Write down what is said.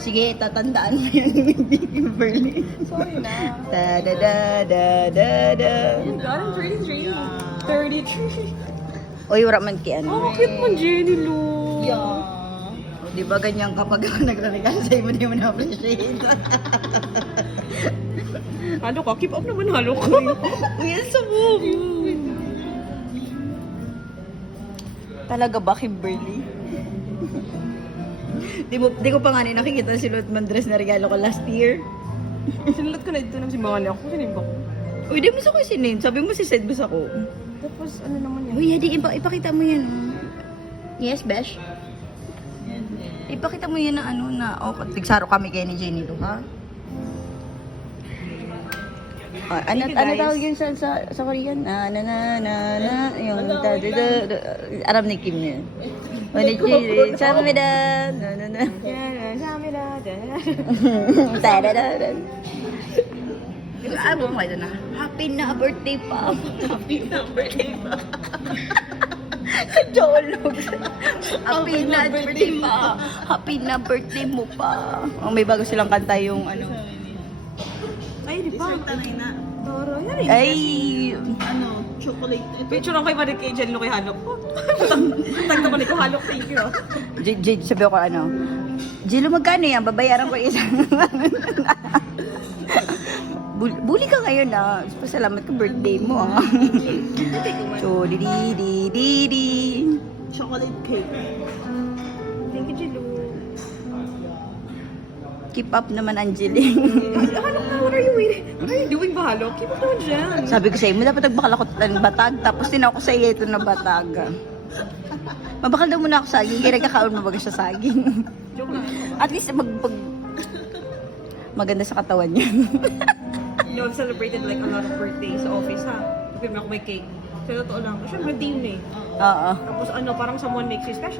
Sige, tatandaan mo yan, Kimberly. Sorry na. Da da da da da da. Oh my God, I'm 33. 33. Uy, wala man ki ano. Oh, cute mo, Jenny Lou. O, di ba ganyan kapag ako nagre-regalo sa'yo mo, di mo na-appreciate. Halo ka, keep up naman halo ka. Uy, ang sabog. Talaga ba, Kimberly? Di ko pa nga nakikita si Lot Mandres na regalo ko last year. Sinulat ko na dito ng simbahan ako. Sinimba ko. Uy, di mo sa ko isinin. Sabi mo si Sedbus ako. Tapos, ano naman yan? Uy, hadi, ipakita mo yan. Oh. Yes, Besh? Ipakita mo yan na ano na, oh, tigsaro kami kay ni Jenny Lou, ha? Ano tawag yun sa Korean? Na, yung aram ni Kim yun. Onichi, samida, na. Tadadadan. Ano mo ito na? Happy na birthday pa. Happy na birthday pa. Jolog. Happy na birthday pa. Happy na birthday mo pa. Oh, may bago silang kanta yung ano. Ay, di ba? Toro, yan eh. Ay, Ano, chocolate. Picture lang kay Marie kay Jenny Lou kay Halok. Tag naman ko Halok, thank you. sabi ko ano, Jilo, magkano yan? Babayaran ko isang. Buli ka ngayon ah. Pasalamat ka birthday mo ah. So, di. Chocolate cake. Thank you, Jenny Lou. Keep up naman, Angeline. Halok na, what are you waiting? What are you doing ba, Halok? Keep up naman dyan. Sabi ko sa'yo, mo dapat nagbakalakot ng batag. Tapos tinawag ko sa'yo ito na batag. Mabakal daw muna ako saging. Kaya nagkakaon mo baga siya saging. Joke lang. At least maganda sa katawan niya. You know, I've celebrated like a lot of birthdays sa office, ha? Bigyan mo ako may cake. Sa totoo lang. Siyempre, di yun eh. Oo. Tapos ano, parang someone makes you special